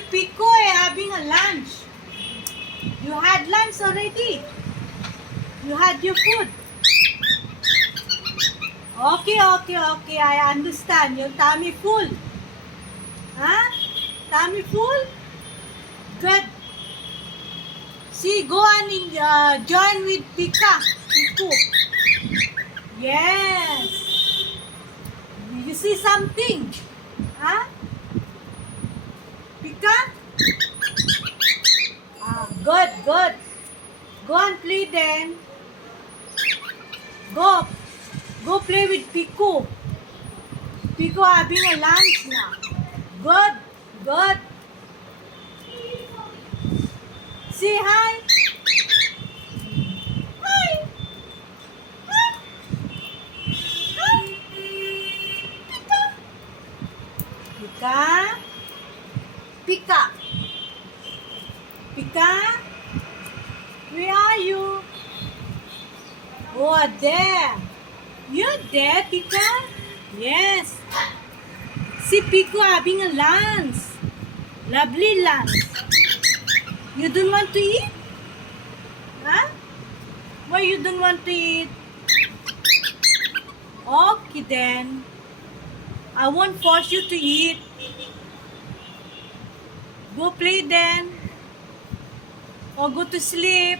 See, Pico having a lunch. You had lunch already. You had your food. Okay. I understand. Your tummy full. Huh? Tummy full? Good. See, go and join with Pico. Yes. You see something? Huh? Pika? Good. Go and play then. Go play with Pico. Pico having a lunch now. Good. Say hi. Hi. Pika. Where are you? Oh, there. You're there, Pika? Yes. See, Pico having a lunch. Lovely lunch. You don't want to eat? Huh? Why you don't want to eat? Okay then. I won't force you to eat. Go play then. Or go to sleep.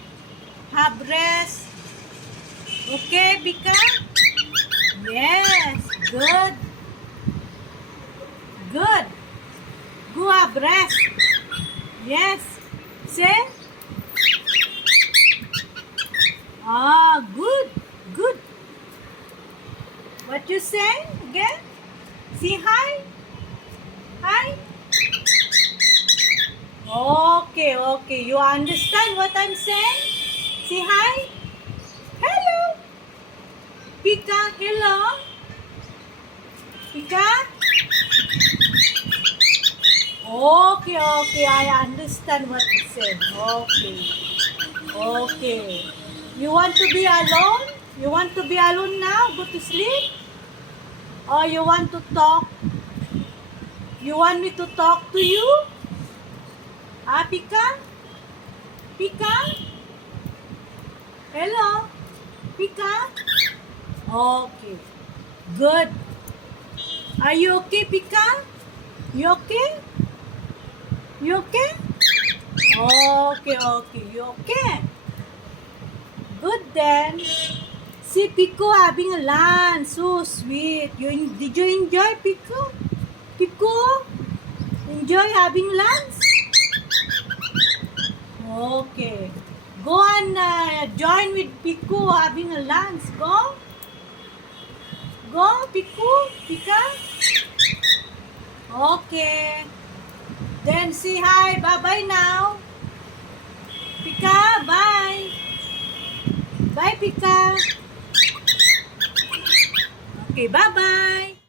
Have rest. Okay, Pika? Yes. Good. Go have rest. Yes. Say. Good. What you say again? Say hi. Hi. Okay. You understand what I'm saying? Say hi. Hello. Pika, hello. Pika. Okay. I understand what you said. Okay. You want to be alone? You want to be alone now? Go to sleep? Or you want to talk? You want me to talk to you? Pika? Hello? Pika? Okay. Good. Are you okay, Pika? You okay? Okay. You okay? Good then. See Pico having a lunch. So sweet. Did you enjoy Pico? Enjoy having lunch? Okay. Go and join with Pico having a lunch. Go, Pika. Okay. Then say hi. Bye now. Pika, bye. Bye, Pika. Okay, bye.